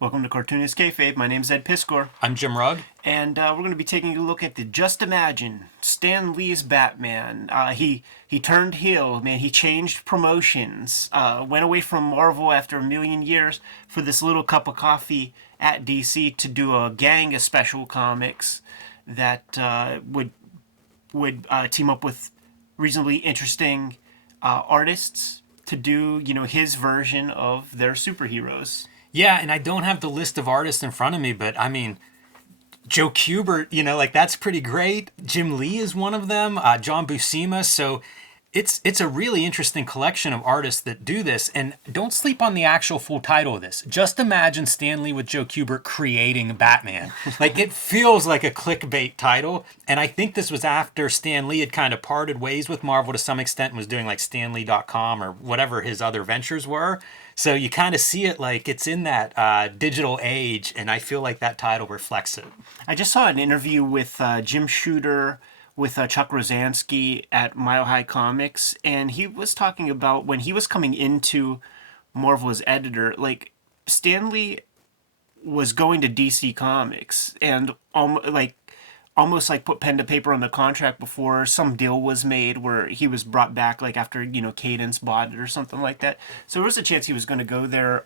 Welcome to Cartoonist Kayfabe. My name's Ed Piskor, I'm Jim Rugg. and we're going to be taking a look at the Just Imagine Stan Lee's Batman. He turned heel, man. He changed promotions, went away from Marvel after a million years for this little cup of coffee at DC to do a gang of special comics that would team up with reasonably interesting artists to do his version of their superheroes. Yeah, and I don't have the list of artists in front of me, but I mean, Joe Kubert, that's pretty great. Jim Lee is one of them. John Buscema. So it's a really interesting collection of artists that do this. And don't sleep on the actual full title of this. Just imagine Stan Lee with Joe Kubert creating Batman. It feels like a clickbait title. And I think this was after Stan Lee had kind of parted ways with Marvel to some extent and was doing like stanley.com or whatever his other ventures were. So you kind of see it like it's in that digital age, and I feel like that title reflects it. I just saw an interview with Jim Shooter with Chuck Rosansky at Mile High Comics, and he was talking about when he was coming into Marvel as editor, like Stan Lee was going to DC Comics and almost like put pen to paper on the contract before some deal was made where he was brought back like after Cadence bought it or something like that. So there was a chance he was going to go there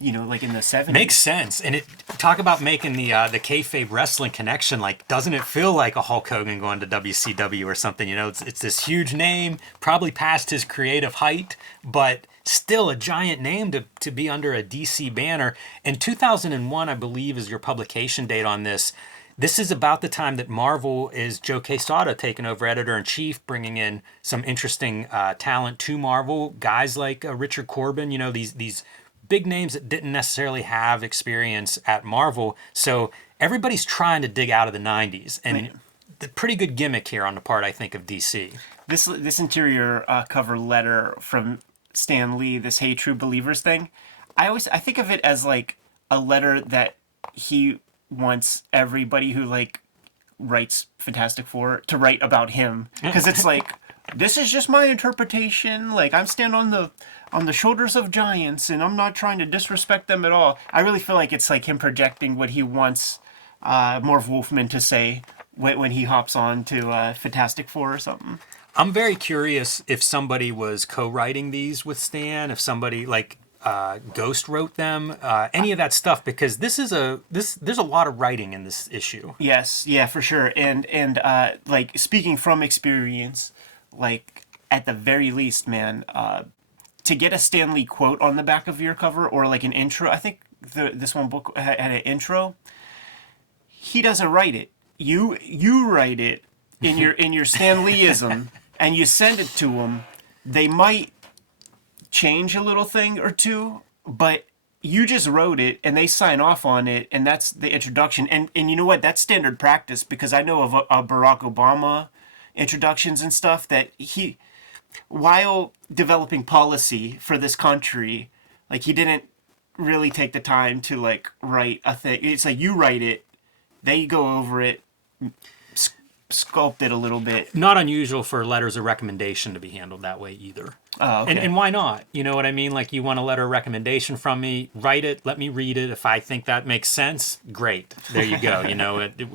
like in the 70s. Makes sense. And talk about making the kayfabe wrestling connection. Like, doesn't it feel like a Hulk Hogan going to WCW or something? It's this huge name, probably past his creative height, but still a giant name to be under a DC banner. And 2001, I believe, is your publication date on this. This is about the time that Marvel is Joe Quesada taking over editor-in-chief, bringing in some interesting talent to Marvel. Guys like Richard Corbin, these big names that didn't necessarily have experience at Marvel. So everybody's trying to dig out of the 90s. And the pretty good gimmick here on the part, I think, of DC. This interior cover letter from Stan Lee, this Hey True Believers thing, I think of it as like a letter that he wants everybody who writes Fantastic Four to write about him, because it's like, this is just my interpretation. Like, I'm standing on the shoulders of giants, and I'm not trying to disrespect them at all. I really feel like it's like him projecting what he wants Marv Wolfman to say when he hops on to Fantastic Four or something. I'm very curious if somebody was co-writing these with Stan, if somebody Ghost wrote them, any of that stuff, because there's a lot of writing in this issue. Yes, yeah, for sure. And speaking from experience, at the very least, man, to get a Stan Lee quote on the back of your cover or like an intro, I think this one book had an intro. He doesn't write it. You write it in your Stan Leeism, and you send it to him. They might change a little thing or two, but you just wrote it and they sign off on it, and that's the introduction. And you know what? That's standard practice, because I know of Barack Obama introductions and stuff that he, while developing policy for this country, he didn't really take the time to write a thing. It's like you write it, they go over it, sculpt it a little bit. Not unusual for letters of recommendation to be handled that way either. Oh, okay. And why not? You know what I mean? You want a letter of recommendation from me, write it, let me read it. If I think that makes sense, great. There you go.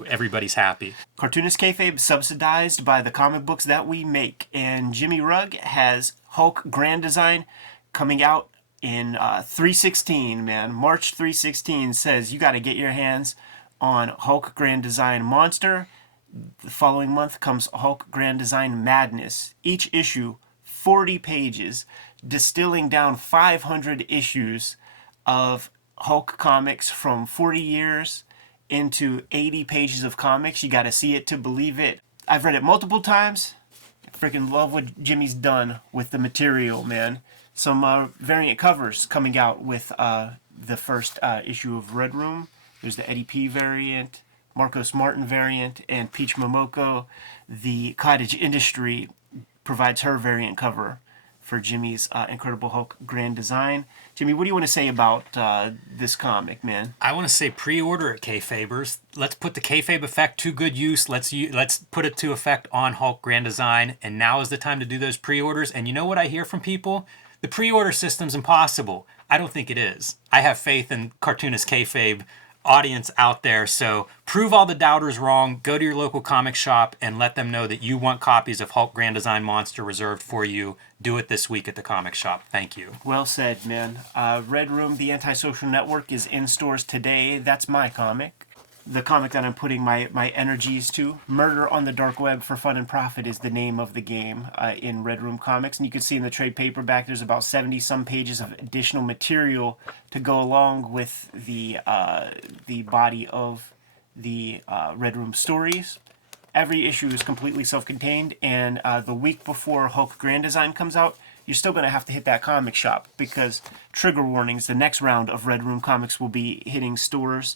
Everybody's happy. Cartoonist Kayfabe subsidized by the comic books that we make. And Jimmy Rugg has Hulk Grand Design coming out in 3/16, man. March 3/16 says you got to get your hands on Hulk Grand Design Monster. The following month comes Hulk Grand Design Madness. Each issue 40 pages, distilling down 500 issues of Hulk comics from 40 years into 80 pages of comics. You got to see it to believe it. I've read it multiple times. I freaking love what Jimmy's done with the material, man. Some variant covers coming out with the first issue of Red Room. There's the Eddie P variant, Marcos Martin variant, and Peach Momoko. The Cottage Industry provides her variant cover for Jimmy's Incredible Hulk Grand Design. Jimmy, what do you want to say about this comic, man? I want to say pre-order it, Kayfabers. Let's put the Kayfabe effect to good use. Let's put it to effect on Hulk Grand Design, and now is the time to do those pre-orders. And you know what I hear from people? the pre-order system's impossible. I don't think it is. I have faith in Cartoonist Kayfabe audience out there. So prove all the doubters wrong. Go to your local comic shop and let them know that you want copies of Hulk Grand Design Monster reserved for you. Do it this week at the comic shop. Thank you. Well said, man. Red Room, The Antisocial Network, is in stores today. That's my comic. The comic that I'm putting my energies to. Murder on the Dark Web for Fun and Profit is the name of the game in Red Room Comics. And you can see in the trade paperback there's about 70-some pages of additional material to go along with the body of the Red Room stories. Every issue is completely self-contained, and the week before Hulk Grand Design comes out, you're still going to have to hit that comic shop because trigger warnings, the next round of Red Room Comics will be hitting stores.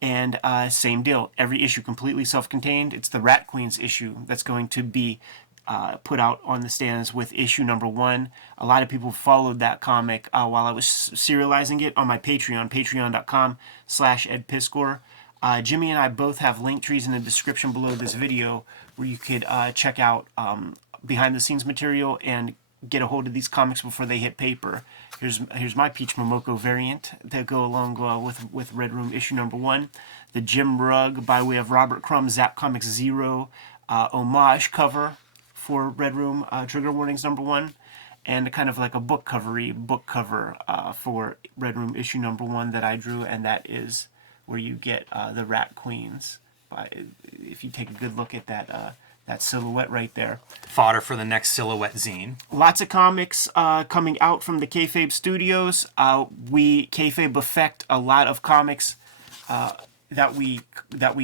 And same deal, every issue completely self-contained. It's the Rat Queens issue that's going to be put out on the stands with issue number 1. A lot of people followed that comic while I was serializing it on my Patreon, patreon.com/edpiskor. Jimmy and I both have link trees in the description below this video where you could check out behind-the-scenes material and get a hold of these comics before they hit paper. Here's my Peach Momoko variant to go along with Red Room issue number 1. The Jim Rugg by way of Robert Crumb Zap Comics 0 homage cover for Red Room Trigger Warnings number 1. And kind of like a book cover for Red Room issue number 1 that I drew, and that is where you get the Rat Queens. If you take a good look at that silhouette right there. Fodder for the next silhouette zine. Lots of comics coming out from the Kayfabe Studios. We Kayfabe affect a lot of comics that we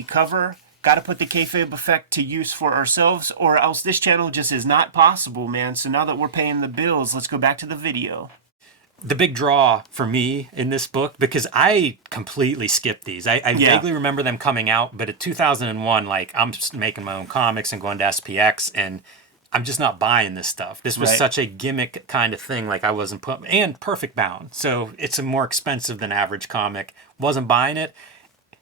cover. Got to put the Kayfabe effect to use for ourselves, or else this channel just is not possible, man. So now that we're paying the bills, let's go back to the video. The big draw for me in this book, because I completely skipped these. I vaguely remember them coming out, but at 2001, like, I'm just making my own comics and going to SPX, and I'm just not buying this stuff. This was such a gimmick kind of thing, like I wasn't and perfect bound. So it's a more expensive than average comic. Wasn't buying it.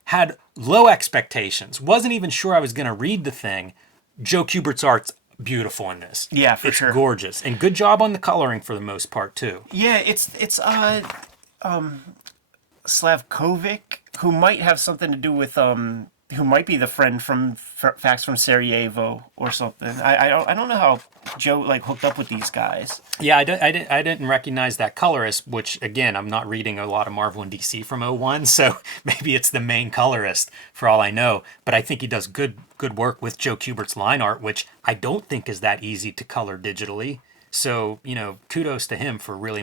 Had low expectations. Wasn't even sure I was going to read the thing. Joe Kubert's art's beautiful in this. Yeah, for sure. It's gorgeous. And good job on the coloring for the most part, too. Yeah, it's Slavkovic, who might have something to do with who might be the friend from Facts from Sarajevo or something. I don't know how Joe like hooked up with these guys. Yeah, I didn't recognize that colorist, which again, I'm not reading a lot of Marvel and DC from '01, so maybe it's the main colorist for all I know. But I think he does good work with Joe Kubert's line art, which I don't think is that easy to color digitally. So, kudos to him for really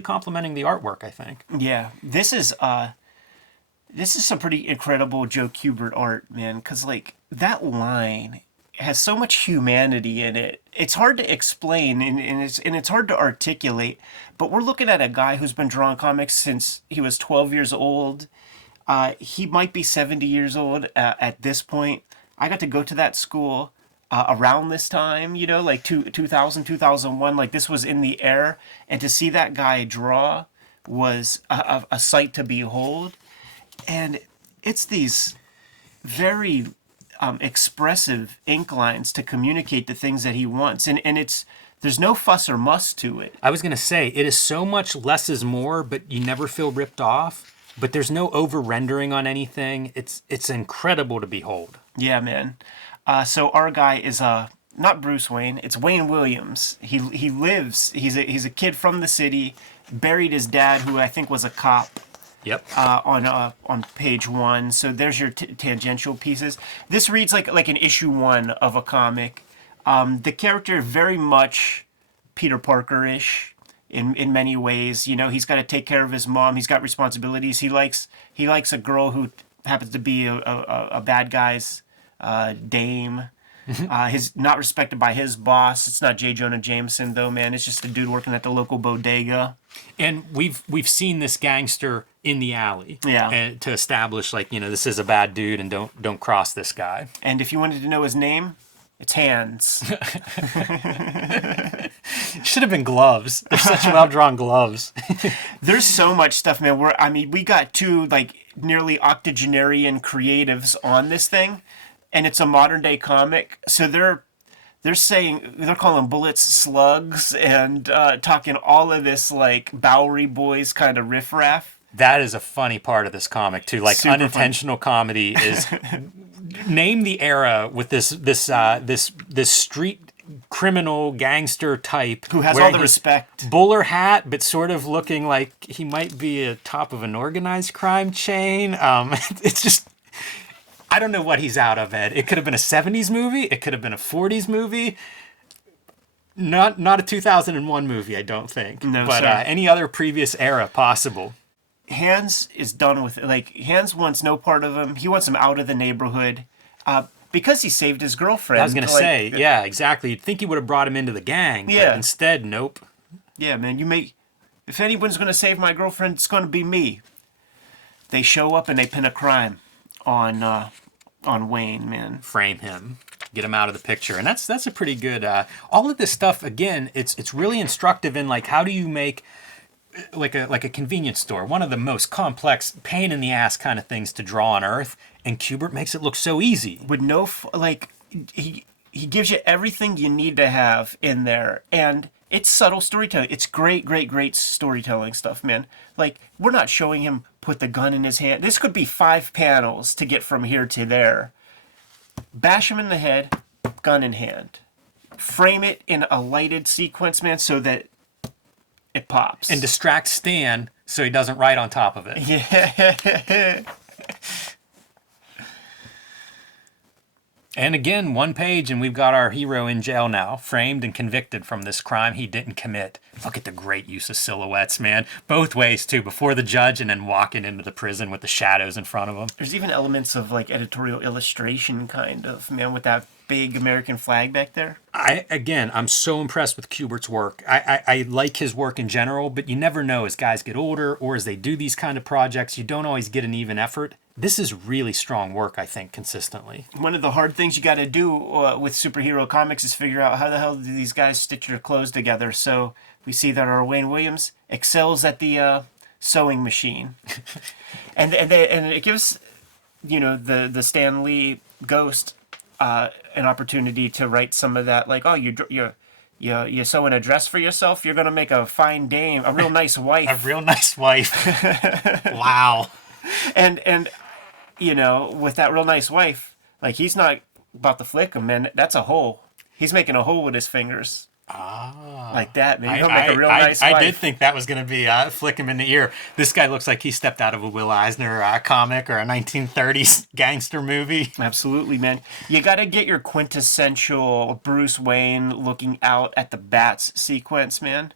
complimenting the artwork, I think. Yeah, this is some pretty incredible Joe Kubert art, man, because, like, that line has so much humanity in it. It's hard to explain, and it's hard to articulate, but we're looking at a guy who's been drawing comics since he was 12 years old. He might be 70 years old at this point. I got to go to that school around this time, like 2000, 2001. Like, this was in the air, and to see that guy draw was a sight to behold. And it's these very expressive ink lines to communicate the things that he wants. And there's no fuss or muss to it. I was going to say, it is so much less is more, but you never feel ripped off. But there's no over-rendering on anything. It's incredible to behold. Yeah, man. So our guy is not Bruce Wayne. It's Wayne Williams. He lives. He's a kid from the city. Buried his dad, who I think was a cop. Yep. On page 1. So there's your tangential pieces. This reads like an issue 1 of a comic. The character very much Peter Parker-ish in many ways. He's got to take care of his mom. He's got responsibilities. He likes a girl who happens to be a bad guy's dame. He's not respected by his boss. It's not J. Jonah Jameson though, man. It's just a dude working at the local bodega. And we've seen this gangster in the alley. Yeah. And to establish this is a bad dude and don't cross this guy. And if you wanted to know his name, it's Hands. Should have been gloves. They're such well-drawn gloves. There's so much stuff, man. We got 2 like nearly octogenarian creatives on this thing, and it's a modern day comic, so they're calling bullets slugs and talking all of this like Bowery Boys kind of riffraff. That is a funny part of this comic too. Like Super unintentional comedy is name the era with this street criminal gangster type Who has all wearing the his respect. bowler hat, but sort of looking like he might be a top of an organized crime chain. It's just. I don't know what he's out of, Ed. It could have been a 70s movie. It could have been a 40s movie. Not a 2001 movie, I don't think. No, but sir. any other previous era possible. Hans is done with it. Like, Hans wants no part of him. He wants him out of the neighborhood because he saved his girlfriend. I was going to say, yeah, exactly. You'd think he would have brought him into the gang, Yeah. but instead, nope. Yeah, man, if anyone's going to save my girlfriend, it's going to be me. They show up and they pin a crime on Wayne, man. Frame him, get him out of the picture, and that's a pretty good. All of this stuff, again, it's really instructive in like how do you make like a convenience store, one of the most complex, pain in the ass kind of things to draw on Earth, and Kubert makes it look so easy. With no he gives you everything you need to have in there, and it's subtle storytelling. It's great storytelling stuff, man. Like, we're not showing him put the gun in his hand. This could be 5 panels to get from here to there. Bash him in the head, gun in hand. Frame it in a lighted sequence, man, so that it pops. And distract Stan so he doesn't write on top of it. Yeah. And again, one page, and we've got our hero in jail now, framed and convicted from this crime he didn't commit. Look at the great use of silhouettes, man. Both ways, too, before the judge and then walking into the prison with the shadows in front of him. There's even elements of, like, editorial illustration, kind of, man, with that big American flag back there. I'm so impressed with Kubert's work. I like his work in general, but you never know as guys get older or as they do these kind of projects, you don't always get an even effort. This is really strong work, I think, consistently. One of the hard things you got to do with superhero comics is figure out how the hell do these guys stitch their clothes together. So we see that our Wayne Williams excels at the sewing machine, and it gives the Stan Lee ghost an opportunity to write some of that, like, oh, you sewing a dress for yourself, you're gonna make a fine dame, a real nice wife. A real nice wife. Wow. And with that real nice wife, like, he's not about to flick him, man. That's a hole. He's making a hole with his fingers. Like that, man. He'll make a real nice wife. I did think that was going to be flick him in the ear. This guy looks like he stepped out of a Will Eisner comic or a 1930s gangster movie. Absolutely, man. You got to get your quintessential Bruce Wayne looking out at the bats sequence, man.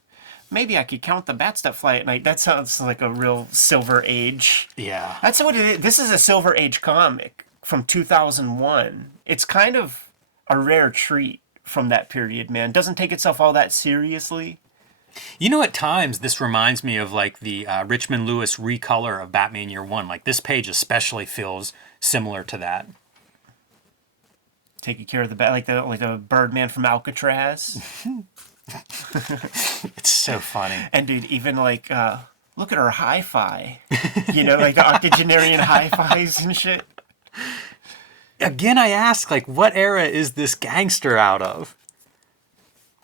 Maybe I could count the bats that fly at night. That sounds like a real Silver Age. Yeah. That's what it is. This is a Silver Age comic from 2001. It's kind of a rare treat from that period, man. Doesn't take itself all that seriously. You know, at times this reminds me of like the Richmond Lewis recolor of Batman Year One. Like this page especially feels similar to that. Taking care of the bat, like a Birdman from Alcatraz. It's so funny. And dude, even like look at her hi-fi. Like the octogenarian hi-fis and shit. Again, I ask, like, what era is this gangster out of?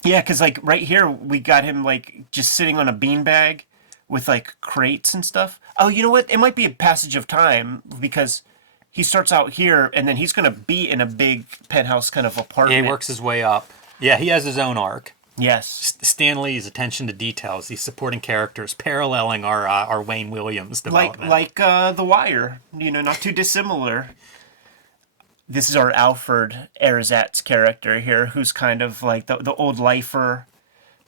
Yeah, because, like, right here, we got him, like, just sitting on a beanbag with, like, crates and stuff. Oh, you know what? It might be a passage of time, because he starts out here, and then he's going to be in a big penthouse kind of apartment. Yeah, he works his way up. Yeah, he has his own arc. Yes. Stan Lee's attention to details, these supporting characters, paralleling our Wayne Williams development. Like The Wire, not too dissimilar. This is our Alfred Erzatz character here, who's kind of like the old lifer,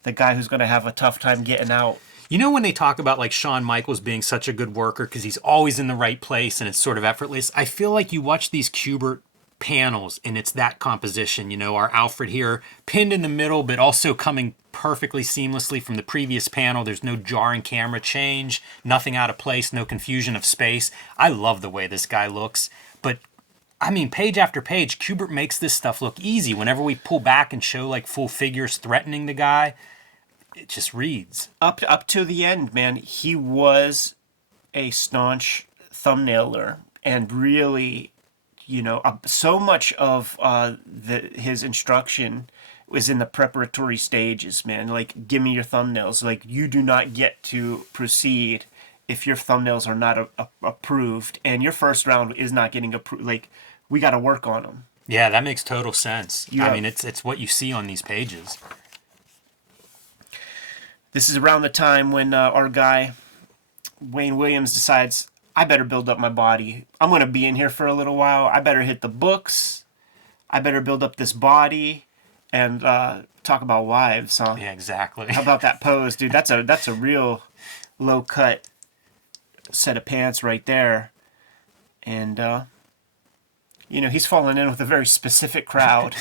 the guy who's going to have a tough time getting out. You know when they talk about like Shawn Michaels being such a good worker because he's always in the right place and it's sort of effortless? I feel like you watch these Kubert panels and it's that composition. Our Alfred here pinned in the middle, but also coming perfectly seamlessly from the previous panel. There's no jarring camera change, nothing out of place, no confusion of space. I love the way this guy looks, but I mean, page after page, Kubert makes this stuff look easy. Whenever we pull back and show like full figures threatening the guy, it just reads. Up to the end, man, he was a staunch thumbnailer and really, So much of his instruction was in the preparatory stages, man. Like, give me your thumbnails. Like, you do not get to proceed if your thumbnails are not approved, and your first round is not getting approved. Like, we got to work on them. Yeah, that makes total sense. Yeah. I mean, it's what you see on these pages. This is around the time when our guy, Wayne Williams, decides, I better build up my body. I'm going to be in here for a little while. I better hit the books. I better build up this body and talk about wives, huh? Yeah, exactly. How about that pose, dude? That's a real low-cut set of pants right there. And, he's falling in with a very specific crowd.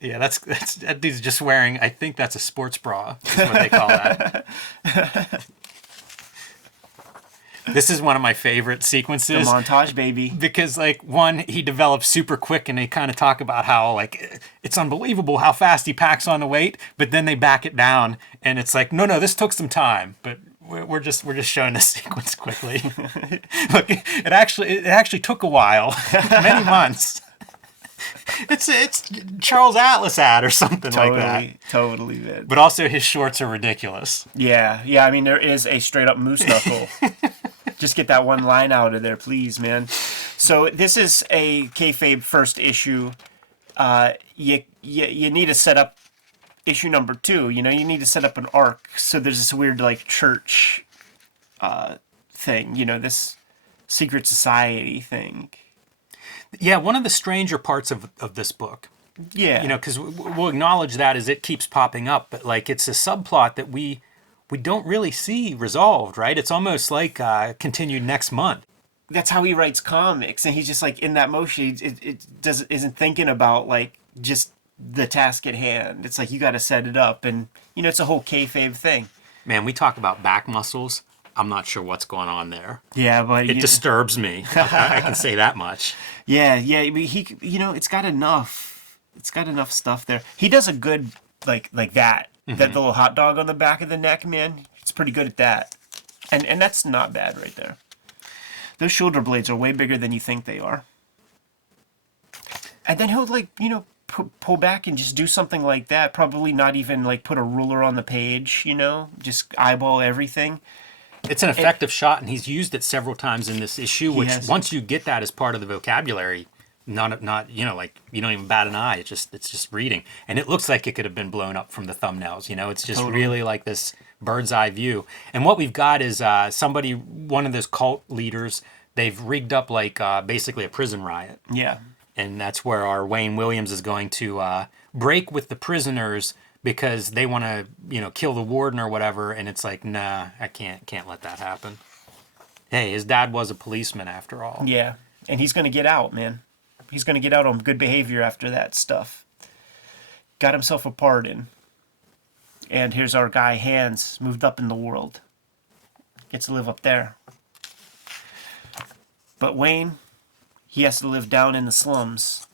Yeah, that dude's just wearing, I think that's a sports bra, is what they call that. This is one of my favorite sequences. The montage, baby. Because, like, one, he develops super quick, and they kind of talk about how, like, it's unbelievable how fast he packs on the weight, but then they back it down, and it's like, no, this took some time, but we're just showing the sequence quickly. Look, it actually took a while, many months. It's Charles Atlas ad or something like that. Totally, man. But also his shorts are ridiculous. Yeah. I mean, there is a straight up moose knuckle. Just get that one line out of there, please, man. So this is a Kayfabe first issue. You need to set up issue number 2. You need to set up an arc. So there's this weird like church thing. This secret society thing. Yeah, one of the stranger parts of this book. Yeah. Because we'll acknowledge that as it keeps popping up, but like it's a subplot that we don't really see resolved, right? It's almost like continued next month. That's how he writes comics, and he's just like in that motion. Isn't thinking about like just the task at hand. It's like you got to set it up, and it's a whole kayfabe thing. Man, we talk about back muscles. I'm not sure what's going on there. Yeah, but it disturbs me. I can say that much. Yeah. He, it's got enough. It's got enough stuff there. He does a good like that. Mm-hmm. That little hot dog on the back of the neck, man. He's pretty good at that, and that's not bad right there. Those shoulder blades are way bigger than you think they are. And then he'll like pull back and just do something like that. Probably not even like put a ruler on the page. Just eyeball everything. It's an effective shot, and he's used it several times in this issue, which once you get that as part of the vocabulary, not like you don't even bat an eye. It's just reading. And it looks like it could have been blown up from the thumbnails. It's just really like this bird's eye view. And what we've got is one of those cult leaders, they've rigged up like basically a prison riot. Yeah. And that's where our Wayne Williams is going to break with the prisoners because they want to, kill the warden or whatever, and it's like, nah, I can't let that happen. Hey, his dad was a policeman after all. Yeah, and he's going to get out, man. He's going to get out on good behavior after that stuff. Got himself a pardon. And here's our guy, Hans, moved up in the world. Gets to live up there. But Wayne, he has to live down in the slums.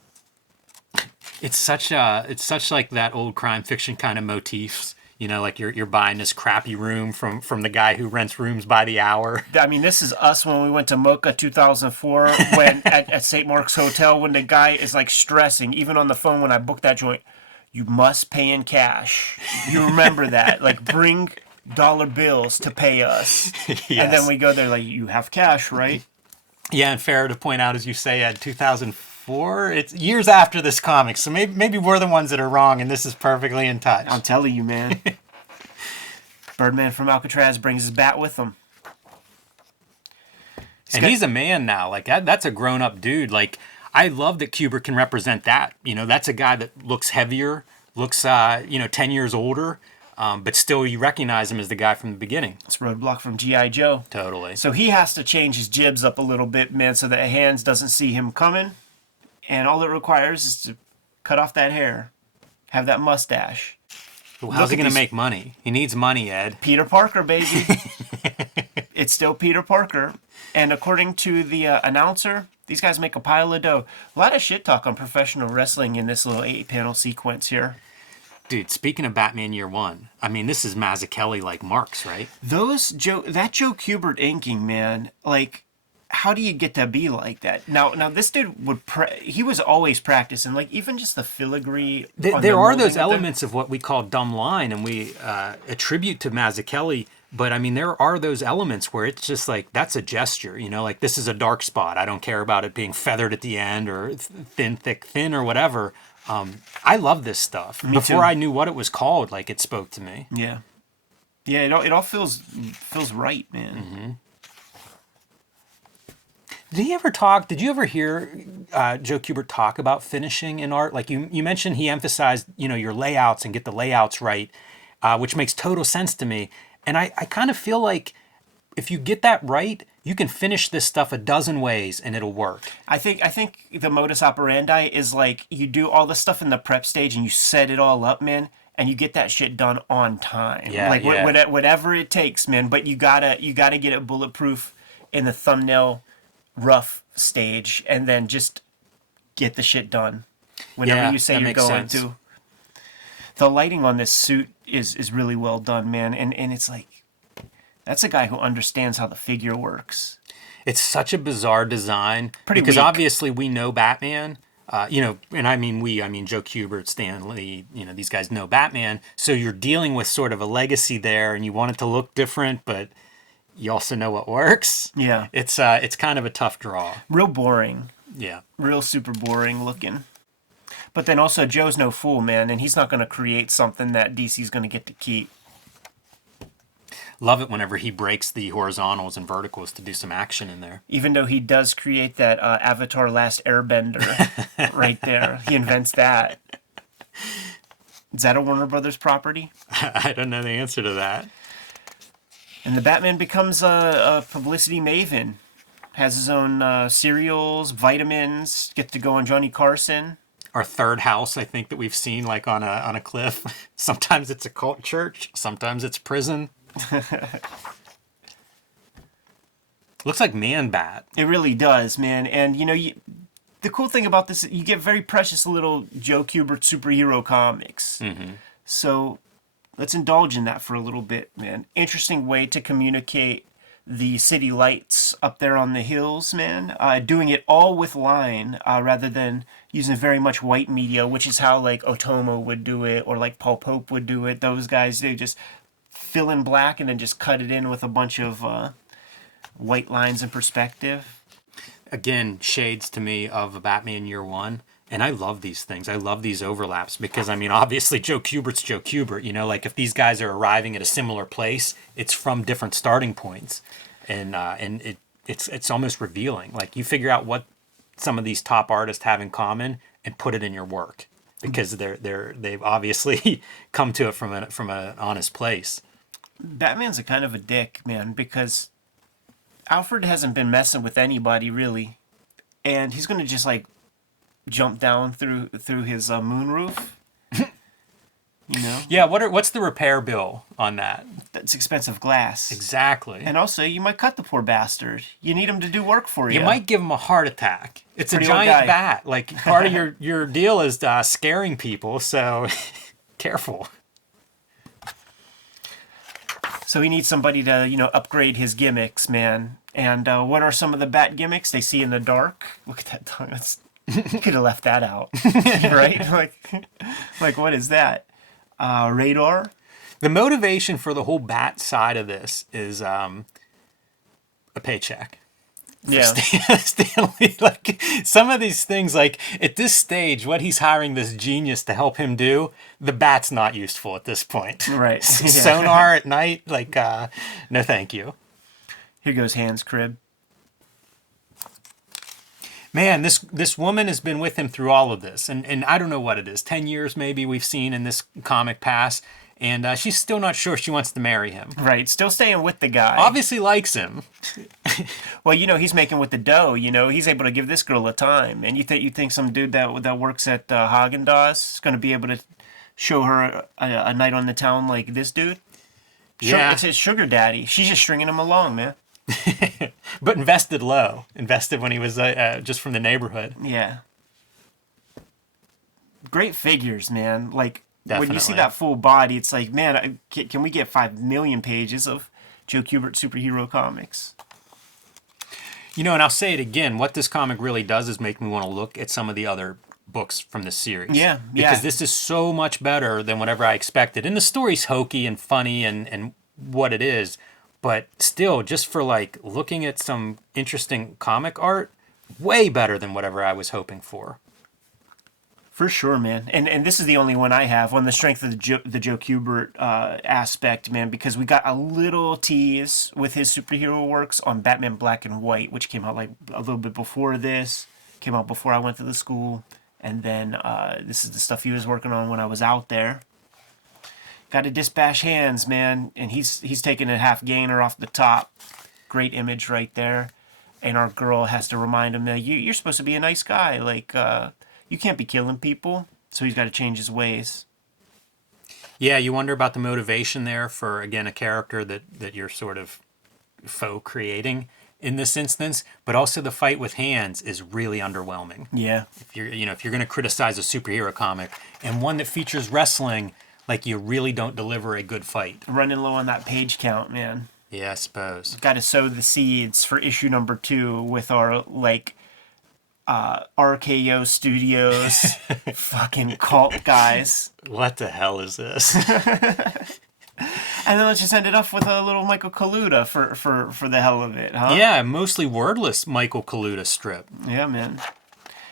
It's such like that old crime fiction kind of motifs. Like you're buying this crappy room from the guy who rents rooms by the hour. I mean, this is us when we went to Mocha 2004 when at St. Mark's Hotel when the guy is like stressing, even on the phone when I booked that joint, you must pay in cash. You remember that. Like, bring dollar bills to pay us. Yes. And then we go there like, you have cash, right? Yeah, and fair to point out, as you say, at 2004, it's years after this comic, so maybe we're the ones that are wrong, and this is perfectly in touch. I'm telling you, man. Birdman from Alcatraz brings his bat with him. He's a man now. Like, that's a grown-up dude. Like, I love that Kubert can represent that. That's a guy that looks heavier, looks, 10 years older, but still you recognize him as the guy from the beginning. It's Roadblock from G.I. Joe. Totally. So he has to change his jibs up a little bit, man, so that Hans doesn't see him coming. And all it requires is to cut off that hair, have that mustache. Well, how's he going to make money? He needs money, Ed. Peter Parker, baby. It's still Peter Parker. And according to the announcer, these guys make a pile of dough. A lot of shit talk on professional wrestling in this little 8-panel sequence here. Dude, speaking of Batman Year One, I mean, this is Mazzucchelli like Marks, right? That Joe Kubert inking, man, like, how do you get to be like that? Now this dude he was always practicing, like even just the filigree. There are those elements of what we call dumb line, and we attribute to Mazzucchelli. But I mean, there are those elements where it's just like, that's a gesture, you know, like this is a dark spot. I don't care about it being feathered at the end or thin, thick, thin or whatever. I love this stuff. Before I knew what it was called, like it spoke to me. Yeah. Yeah, it all feels right, man. Mm-hmm. Did you ever hear Joe Kubert talk about finishing in art? Like you mentioned, he emphasized, you know, your layouts and get the layouts right, which makes total sense to me. And I kind of feel like if you get that right, you can finish this stuff a dozen ways and it'll work. I think the modus operandi is like you do all the stuff in the prep stage and you set it all up, man, and you get that shit done on time. Yeah, like whatever it takes, man. But you gotta get it bulletproof in the thumbnail rough stage, and then just get the shit done whenever you say you're going to. The lighting on this suit is really well done, man, and it's like, that's a guy who understands how the figure works. It's such a bizarre design because weak. Obviously we know Batman, you know, and I mean Joe Kubert, Stan Lee, you know, these guys know Batman, so you're dealing with sort of a legacy there, and you want it to look different, but you also know what works. Yeah. It's kind of a tough draw. Real boring. Yeah. Real super boring looking. But then also, Joe's no fool, man, and he's not going to create something that DC's going to get to keep. Love it whenever he breaks the horizontals and verticals to do some action in there. Even though he does create that Avatar Last Airbender right there. He invents that. Is that a Warner Brothers property? I don't know the answer to that. And the Batman becomes a publicity maven. Has his own cereals, vitamins, gets to go on Johnny Carson. Our third house, I think, that we've seen like on a cliff. Sometimes it's a cult church, sometimes it's prison. Looks like Man-Bat. It really does, man. And you know, the cool thing about this, you get very precious little Joe Kubert superhero comics. Mm-hmm. So let's indulge in that for a little bit, man. Interesting way to communicate the city lights up there on the hills, man. Doing it all with line rather than using very much white media, which is how like Otomo would do it, or like Paul Pope would do it. Those guys, they just fill in black and then just cut it in with a bunch of white lines and perspective. Again, shades to me of Batman Year One. And I love these things. I love these overlaps because, I mean, obviously Joe Kubert's Joe Kubert. You know, like if these guys are arriving at a similar place, it's from different starting points, and it's almost revealing. Like you figure out what some of these top artists have in common and put it in your work because they've obviously come to it from an honest place. Batman's a kind of a dick, man, because Alfred hasn't been messing with anybody really, and he's gonna just like jump down through his moonroof. You know? Yeah, what's the repair bill on that? That's expensive glass. Exactly. And also, you might cut the poor bastard. You need him to do work for you. You might give him a heart attack. It's Pretty a giant bat. Like part of your deal is scaring people, so careful. So he needs somebody to, you know, upgrade his gimmicks, man. And what are some of the bat gimmicks? They see in the dark. Look at that tongue. You could have left that out, right? Like what is that? Radar. The motivation for the whole bat side of this is a paycheck. Yeah. Stanley, like some of these things, like at this stage, what he's hiring this genius to help him do, the bat's not useful at this point. Right. Sonar at night, like no, thank you. Here goes Hans Crib. Man, this woman has been with him through all of this, and I don't know what it is. 10 years maybe we've seen in this comic pass, and she's still not sure she wants to marry him. Right, still staying with the guy. Obviously likes him. Well, you know, he's making with the dough. You know, he's able to give this girl a time. And you think some dude that works at Haagen-Dazs is going to be able to show her a night on the town like this dude? Yeah. It's his sugar daddy. She's just stringing him along, man. But invested low. Invested when he was just from the neighborhood. Yeah. Great figures, man. Like, Definitely. When you see that full body, it's like, man, can we get 5 million pages of Joe Kubert superhero comics? You know, and I'll say it again, what this comic really does is make me want to look at some of the other books from the series. Yeah, Because yeah. this is so much better than whatever I expected. And the story's hokey and funny and what it is. But still, just for like looking at some interesting comic art, way better than whatever I was hoping for. For sure, man. And this is the only one I have on the strength of the Joe Kubert aspect, man, because we got a little tease with his superhero works on Batman Black and White, which came out like a little bit before this, came out before I went to the school. And then this is the stuff he was working on when I was out there. Got to dispatch hands, man, and he's taking a half gainer off the top. Great image right there. And our girl has to remind him that you're supposed to be a nice guy, like you can't be killing people. So he's got to change his ways. Yeah, you wonder about the motivation there for, again, a character that you're sort of faux creating in this instance, but also the fight with hands is really underwhelming. Yeah, If you're going to criticize a superhero comic and one that features wrestling, like you really don't deliver a good fight. running low on that page count, man. Yeah, I suppose. Got to sow the seeds for issue number 2 with our RKO Studios fucking cult guys. What the hell is this? And then let's just end it off with a little Michael Kaluta for the hell of it, huh? Yeah, mostly wordless Michael Kaluta strip. Yeah, man.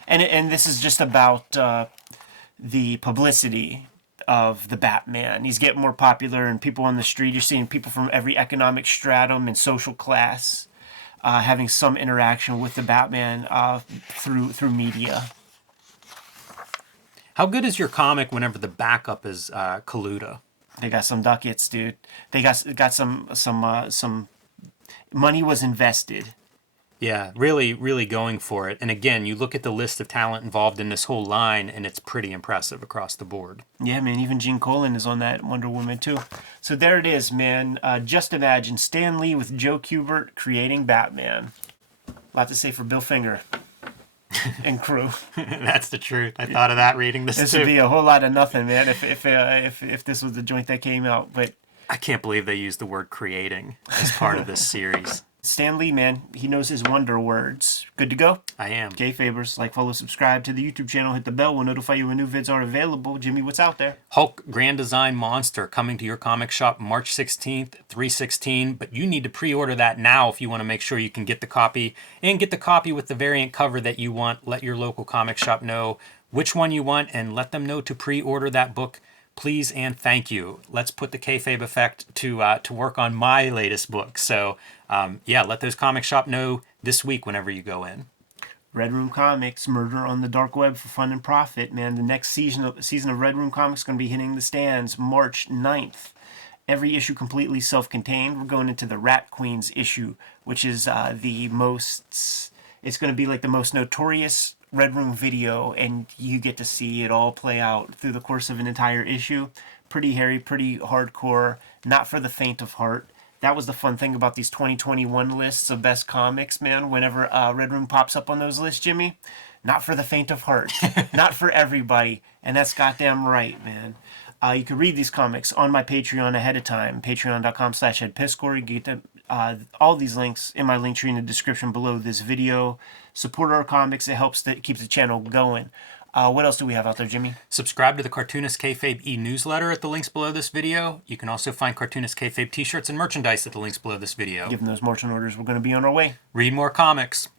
And this is just about the publicity of the Batman. He's getting more popular, and people on the street, you're seeing people from every economic stratum and social class having some interaction with the Batman through media. How good is your comic whenever the backup is Kaluta? They got some ducats, dude. They got some money was invested. Yeah, really, really going for it. And again, you look at the list of talent involved in this whole line, and it's pretty impressive across the board. Yeah, man. Even Gene Colan is on that Wonder Woman too. So there it is, man. Just imagine Stan Lee with Joe Kubert creating Batman. A lot to say for Bill Finger and crew. That's the truth. I thought of that reading this This too. would be a whole lot of nothing, man. If this was the joint that came out, but I can't believe they used the word creating as part of this series. Stan Lee, man, he knows his wonder words. Good to go? I am. Kayfabers, like, follow, subscribe to the YouTube channel, hit the bell. We'll notify you when new vids are available. Jimmy, what's out there? Hulk Grand Design Monster coming to your comic shop March 16th, 3/16, but you need to pre-order that now if you want to make sure you can get the copy, and get the copy with the variant cover that you want. Let your local comic shop know which one you want, and let them know to pre-order that book, please and thank you. Let's put the Kayfabe effect to work on my latest book. So let those comic shop know this week whenever you go in. Red Room Comics, Murder on the Dark Web for Fun and Profit, man. The next season of Red Room Comics is going to be hitting the stands March 9th. Every issue completely self-contained. We're going into the Rat Queens issue, which is the most... It's going to be like the most notorious Red Room video, and you get to see it all play out through the course of an entire issue. Pretty hairy, pretty hardcore, not for the faint of heart. That was the fun thing about these 2021 lists of best comics, man. Whenever Red Room pops up on those lists, Jimmy, not for the faint of heart. Not for everybody. And that's goddamn right, man. You can read these comics on my Patreon ahead of time. Patreon.com/HeadPisscore. You get all these links in my link tree in the description below this video. Support our comics. It helps, that keeps the channel going. What else do we have out there, Jimmy? Subscribe to the Cartoonist Kayfabe e-newsletter at the links below this video. You can also find Cartoonist Kayfabe t-shirts and merchandise at the links below this video. Given those marching orders, we're going to be on our way. Read more comics.